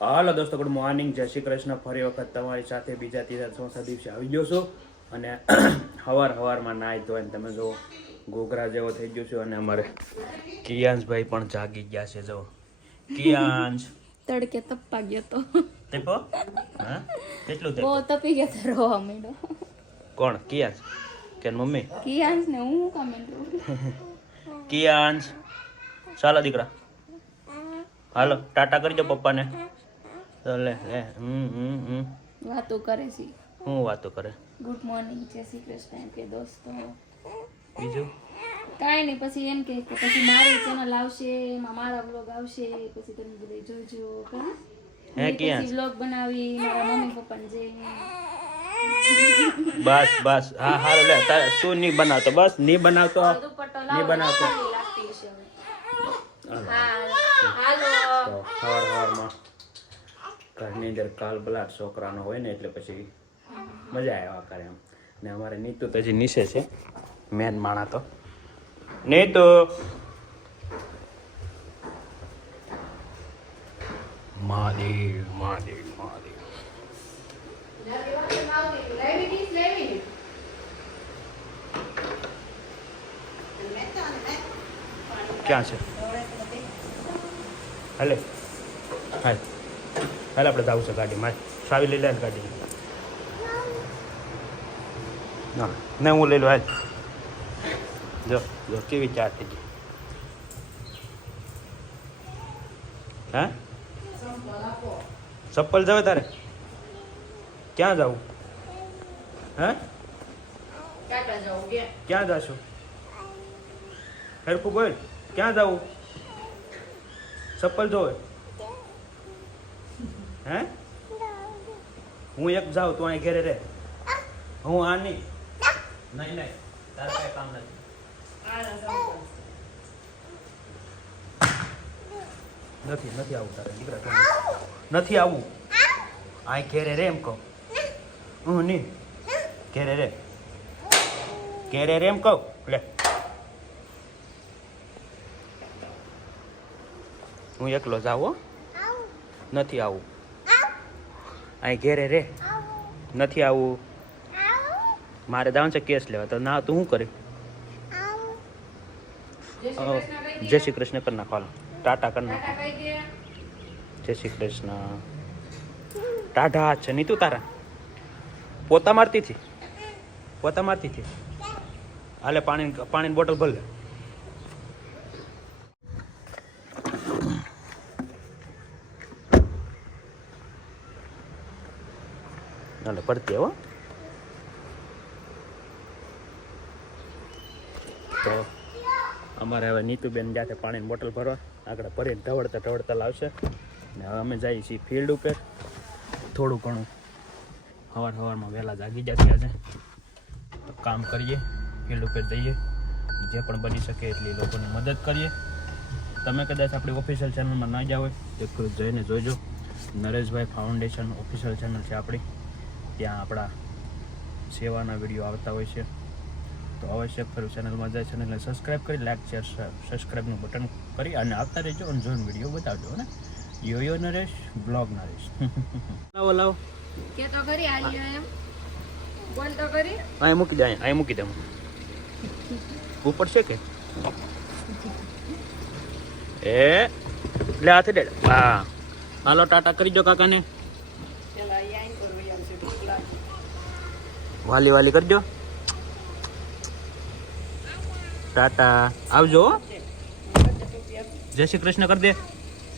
હાલો દોસ્તો good morning જય શ્રી કૃષ્ણ. ફરી વખત તમારી સાથે બીજા ત્રીજા ચોથા દિવસે આવી ગયો છું. અને હવાર હવારમાં નાહી ધોઈને તમે જો ઘોઘરા જેવો થઈ ગયો છું અને અમારે કિયાંશભાઈ પણ જાગી ગયા છે જો કિયાંશ. તડકે તપ્પા ગયો તો. તે હા? કેટલું તે બહુ તપી ગયા તો રોવા માંડ્યો. કોણ? કિયાંશ? કે મમ્મી? કિયાંશ ને હું કામ કિયાંશ. ચાલો દીકરા. હાલો ટાટા કરી દો પપ્પાને. તો લે લે હમ હમ હમ. વાતો કરે છે. હું વાતો કરે? ગુડ મોર્નિંગ જય શ્રી કૃષ્ણ એમ કે દોસ્તો. બીજું? કાંઈ નહીં પછી એમ કે પછી મારી ચેનલ આવશે એમાં મારા બ્લોગ આવશે પછી તમે બધા જોજો કા હે ક્યાં? બ્લોગ બનાવી મારા મમ્મી પપ્પાને જઈને. બસ બસ હા હા લે તું નહીં બનાવતો બસ નહીં બનાવતો નહીં બનાવતો. હા હાલો. તો સવાર સવારમાં ઘરની અંદર કાલ બલાટ છોકરાનો હોય ને એટલે પછી મજા આવ્યા કરે એમ ને અમારે નીતુ તો હજી નીચે છે મેન માણા તો. નીતુ! મહાદેવ મહાદેવ મહાદેવ. ક્યાં છે? હલે. હાલ હાલ આપણે જાવું છે ગાડીમાં સાવી લઈ લે ગાડી. ના, ને હું લઈ લઉં હાલ. જો જો, કેવી ચા થઈ ગઈ. હા? ચપ્પલ જવે તારે? ક્યાં જવું હા? ક્યાં જાશું? હેરફું બોલ, ક્યાં જવું ચપ્પલ જોવે. હે? હું એક જાઉં તું અહીં ઘેરે રે હું આ નહીં નહીં. નહીં તારે કઈ કામ નથી. નથી નથી આવું તારે દીકરા નથી આવું. આ ઘેરે રે એમ કહું. હું નહીં. ઘેરે રે ઘેરે રે એમ કહું. લે. હું એકલો જાઉં હો. નથી આવું. અહીં ઘેરે રે. નથી આવું. મારે દાવ છે કેસ લેવા. તો ના તું શું કરે? જય શ્રી કૃષ્ણ કરી નાખો ટાટા કરી નાખો. જય શ્રી કૃષ્ણ. ટાઢા છે નહીં તું તારા. પોતા મારતી હતી? પોતા મારતી હતી? હાલે પાણી પાણીની બોટલ ભર લે હાલે, પડતી હો. તો અમારે હવે નીતુબેન જાતે પાણીની બોટલ ભરવા, આગળ ભરીને ઢવળતા ઢવળતા લાવશે. ને હવે અમે જઈએ છીએ ફિલ્ડ ઉપર. થોડું ઘણું સવાર સવારમાં વહેલા જાગી જતી આજે. કામ કરીએ ફિલ્ડ ઉપર જઈએ. જે પણ બની શકે એટલી લોકોની મદદ કરીએ. તમે કદાચ આપણી ઓફિશિયલ ચેનલમાં ના જાઓ એક જઈને જોજો. નરેશભાઈ ફાઉન્ડેશન ઓફિશિયલ ચેનલ છે આપણી. ત્યાં આપણા સેવાના વીડિયો આવતા હોય છે. તો અવશ્ય ફરી ચેનલમાં જાય ચેનલને સબસ્ક્રાઈબ કરી લાઈક શેર સબસ્ક્રાઈબનું બટન કરી અને આવતા રહેજો અને જોઈને વીડિયો બતાવજો ને? યો યો નરેશ બ્લોગ નરેશ. લાવો લાવો. કે તો કરી આલ્યો એમ. બોલ તો કરી અહીં મૂકી દે અહીં મૂકી દે. ઉપર છે કે? એ લે હાથે ડે હા. હાલો ટાટા કરી દો કાકાને. વાલી વાલી કરજો. ટાટા. આવજો. જય શ્રી કૃષ્ણ કરી દે.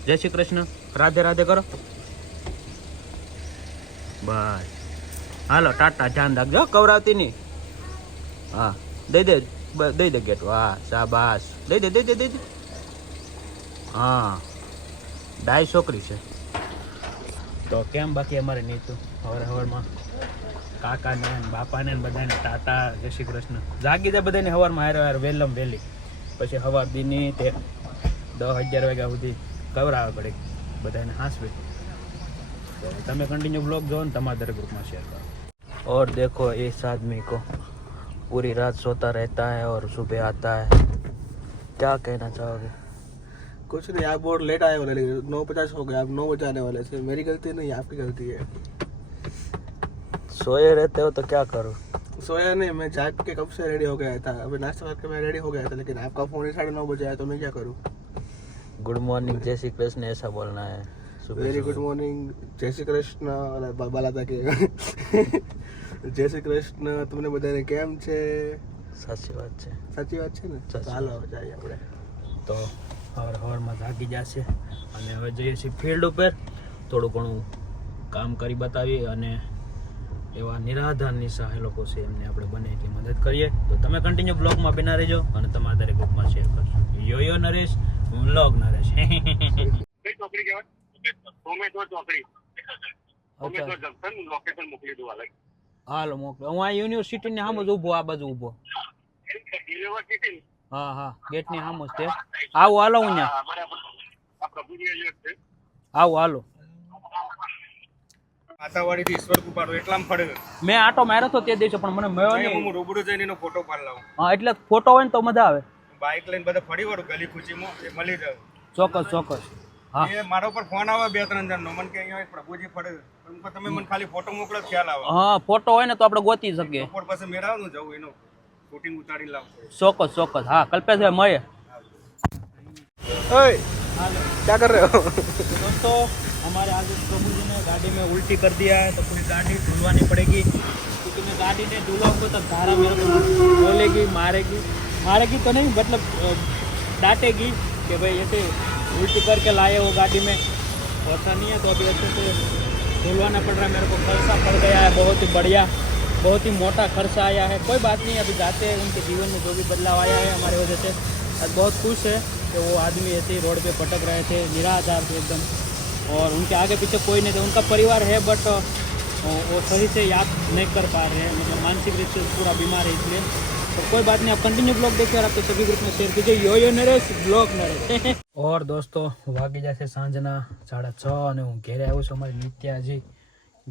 જય શ્રી કૃષ્ણ. રાધે રાધે કરો. બસ હાલો, ટાટા, ધ્યાન રાખજો કવરાવતી ની હા, દઈ દે દઈ દે ગેટ. વાહ, શાબાશ. દઈ દે દઈ દે દઈ દે. હા. ડાય છોકરી છે. તો કેમ બાકી અમારે નીતુ? હવાર હવરમાં કાકાને બાપાને બધાને, તાતા, જય શ્રી કૃષ્ણ. જાગી જાય બધાને હવારમાં હારે હાર, વહેલમ વહેલી. પછી હવાર દીની તે દસ અગિયાર વાગ્યા સુધી કવરાવે પડે, બધાને હાંસવે. તો તમે કન્ટિન્યુ બ્લોગ જોવો ને તમારા દરેક ગ્રુપમાં શેર કરો. ઓર દેખો એ આદમી કો. પૂરી રાત સોતા રહેતા હૈ ઓર સુબહ આતા હૈ. ક્યા કહેના ચાહોગે कुछ नहीं आप बहुत लेट आए वाले लेकिन नौ पचास हो गए आप नौ बजे आने वाले थे मेरी गलती नहीं आपकी गलती है सोए रहते हो तो क्या करो सोया नहीं मैं जाग के कब से रेडी हो गया था अभी नाश्ता करके मैं रेडी हो गया था लेकिन आपका फोन ही साढ़े नौ बजे आया तो मैं क्या करूँ गुड मॉर्निंग जय श्री कृष्ण ऐसा बोलना है सुबह वेरी गुड सुबह। मॉर्निंग जय श्री કૃષ્ણ ઓલા બા- બાલા તા કે જય શ્રી કૃષ્ણ તમને બધાને કેમ છે સાચી વાત છે સાચી વાત છે ને સાચી ચાલો જઈએ આપણે તો હવાર હવારમાં થાકી જશે. અને હવે જઈએ છીએ ફિલ્ડ ઉપર. થોડું ઘણું કામ કરી બતાવીએ અને એવા નિરાધાર નિશા એ લોકો છે એમને આપણે બને એટલી મદદ કરીએ. તો તમે કન્ટિન્યુ બ્લોગમાં બિના રહેજો અને તમારા દરેક ગ્રુપમાં શેર કરશો યો યો નરેશ. બ્લોગ નરેશ હાલ. મોકલો. હું આ યુનિવર્સિટીની સામે જ ઊભો આ બાજુ ઊભો. યુનિવર્સિટી હા હા. ગેટની ની જ છે. આવો હાલો હું આવું હાલો. માતાવાડીથી ઈશ્વર કુપાડો એટલામાં ફળે મેં આટો માર્યો હતો તે દિવસે પણ મને મળ્યો નહીં. હું રૂબરૂ જઈને એનો ફોટો પાડ લાવું. હા એટલે ફોટો હોય ને તો મજા આવે. બાઇક લઈને બધા ફરી વળું ગલી ખુશીમાં એ મળી જાય. ચોક્કસ ચોક્કસ. હા. એ મારા પર ફોન આવે બે ત્રણ જણનો. મને કે અહીંયા પ્રભુજી ફળે પણ તમે મને ખાલી ફોટો મોકલો ખ્યાલ આવે. હા ફોટો હોય ને તો આપણે ગોતી શકીએ. ફોટો પાસે મેળવવાનું જવું એનો. શૂટિંગ ઉતારી લાવું ચોક્કસ ચોક્કસ હા કલ્પેશભાઈ મળે ओए क्या कर रहे हो दोस्तों हमारे आगे प्रभु जी ने गाड़ी में उल्टी कर दिया है तो पूरी गाड़ी धुलवानी पड़ेगी क्योंकि मैं गाड़ी ने धुलवाऊंगा तो धारा मेरे को बोलेगी मारेगी मारेगी तो नहीं मतलब अ, डांटेगी कि भाई ऐसे उल्टी करके लाए हो गाड़ी में ऐसा नहीं है तो अभी अच्छे से धुलवाना पड़ रहा है मेरे को खर्चा पड़ गया है बहुत ही बढ़िया बहुत ही मोटा खर्चा आया है कोई बात नहीं अभी जाते हैं उनके जीवन में जो भी बदलाव आया है हमारे वजह से आज बहुत खुश है कि वो आदमी ऐसे ही रोड पे भटक रहे थे निराधार थे एकदम और उनके आगे पीछे कोई नहीं था उनका परिवार है बट वो सही से याद नहीं कर पा रहे हैं मतलब मानसिक रूप से पूरा बीमार है इसलिए तो कोई बात नहीं आप कंटिन्यू ब्लॉग देखिए और आपके सभी ग्रुप में शेयर कीजिए yo yo Naresh blog Naresh और दोस्तों વાગી જશે સાંજના સાડા છ અને હું ઘેરે આવ્યો છું અમારી નિત્યાજી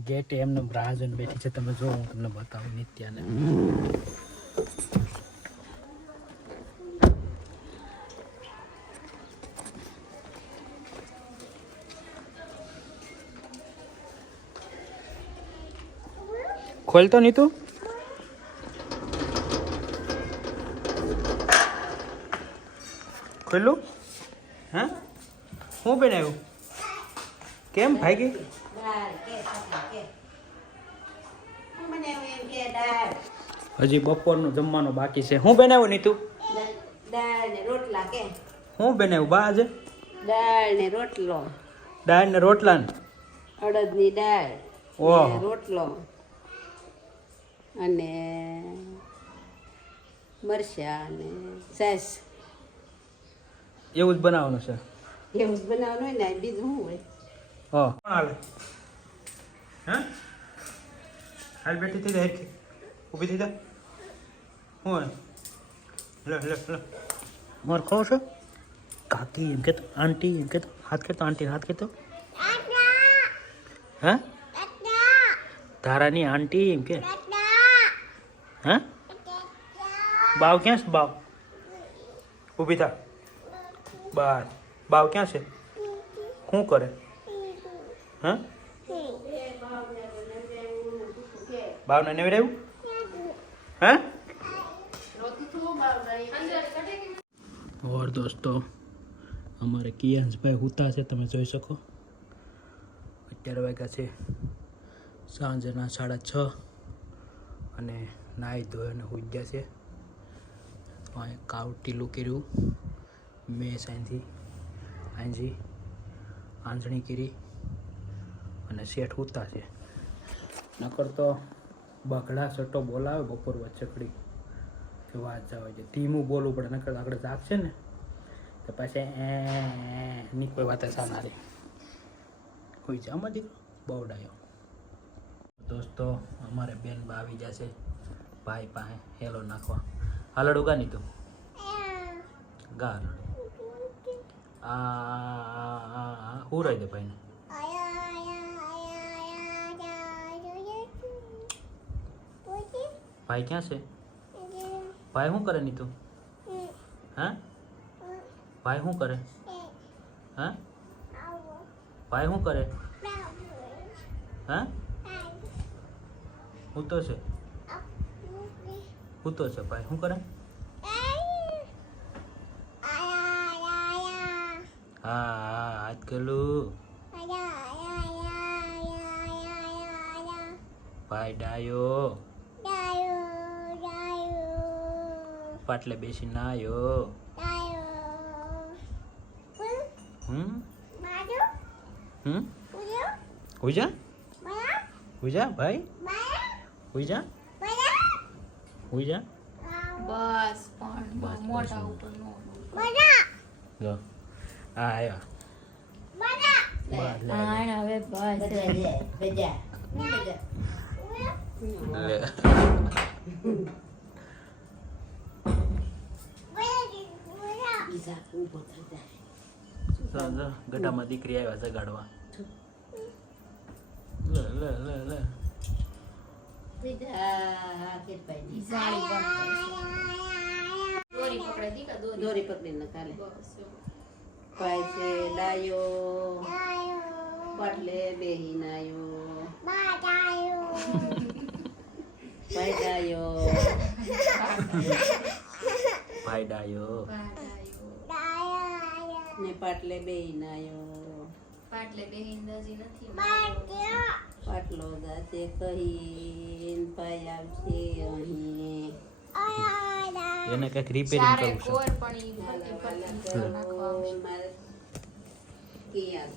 ગેટે એમને રાહ જોઈને બેઠી છે. તમે જો હું તમને બતાવું નિત્યાને. ખોલતો નહીં તું ખોલ્યું? હા? હું બનાવ્યું? કેમ, ભાગી? હજી બપોરનું જમવાનું બાકી છે. હું બનાવ્યું નીતુ? દાળ ને રોટલા કે. હું બનાવું? બા આજે? દાળ ને રોટલો. દાળ ને રોટલા ને? અડદની દાળ ઓહ. રોટલો. અને મરચા અને સેસ. એવું જ બનાવવાનું છે. એવું જ બનાવવાનું હોય ને બીજું શું હોય? હા હાલે હા હાલ બેઠી થઈ જાય ઊભી થઈ જા હું હોય? લે લે લે માર ખાવ છો કાકી એમ કે આંટી એમ કે હાથ કરતો આંટી હાથ કરતો હા તારાની આંટી એમ કે હા બાવ ક્યાં છે બાવ ઊભી થા બાર બાવ ક્યાં છે શું કરે હા? ભાવના નવડાવ્યું હા? ઓર દોસ્તો, અમારે કિયાંશભાઈ હુતા છે, તમે જોઈ શકો. અત્યારે વાગ્યા છે, સાંજના સાડા છ અને નાહી ધોઈ અને હુઈ ગયા છે. અહીં કાવટીલું કર્યું મેં સાંજી આંજી આંજણી કરી. અને શેઠ ઉતા છે. નકર તો બગડા સટ્ટો બોલાવે બપોર વચ્ચે ઘડી કે વાત જવા છે ધીમું બોલવું પડે નકર આગળ જાગશે ને. તો પછી એ ની કોઈ વાત સાનારી કોઈ છે આમાં દીકરો? બહુ ડાયો દોસ્તો અમારે બેન બા આવી જશે. ભાઈ પાસે હેલો નાખવા. હાલડું ગા નહીં તું? ગા આ, આ હું રહી દે ભાઈને. ભાઈ ક્યાં છે? ભાઈ શું કરે નીતુ? હા? ભાઈ શું કરે? ભાઈ શું કરે? હા? હું તો છે? હું છે. ભાઈ શું કરે? હા હા ભાઈ ડાયો. પાટલે બેસી નાયો. હમ? હમ? હુજા હુજા ભાઈ? હુજા હુજા બસ પણ મોટા ઉપર નો. જો આ હવે બસ. લે. બીજા ઊભો થઈ જાય ગઢામાં દીકરી આવ્યા જગાડવા લે લે લે લે. કિરપાઈ દોરી પકડે દીકા દોરી? દોરી પકડીને કાલે. પાય છે ડાયો પાટલે બેહી નાયો પાય ડાયો. ભાઈ ડાયો. ને પાટલે બેહીને નાયો પાટલે બેહીન દાજી નથી પાટલો જાતે કહીન પાય આવશે અહીં. એને કંઈક રિપેરિંગ કરવું છે. કોર પણ ઈ ફટી ફટી નાખવા આવશે. મારે કિયા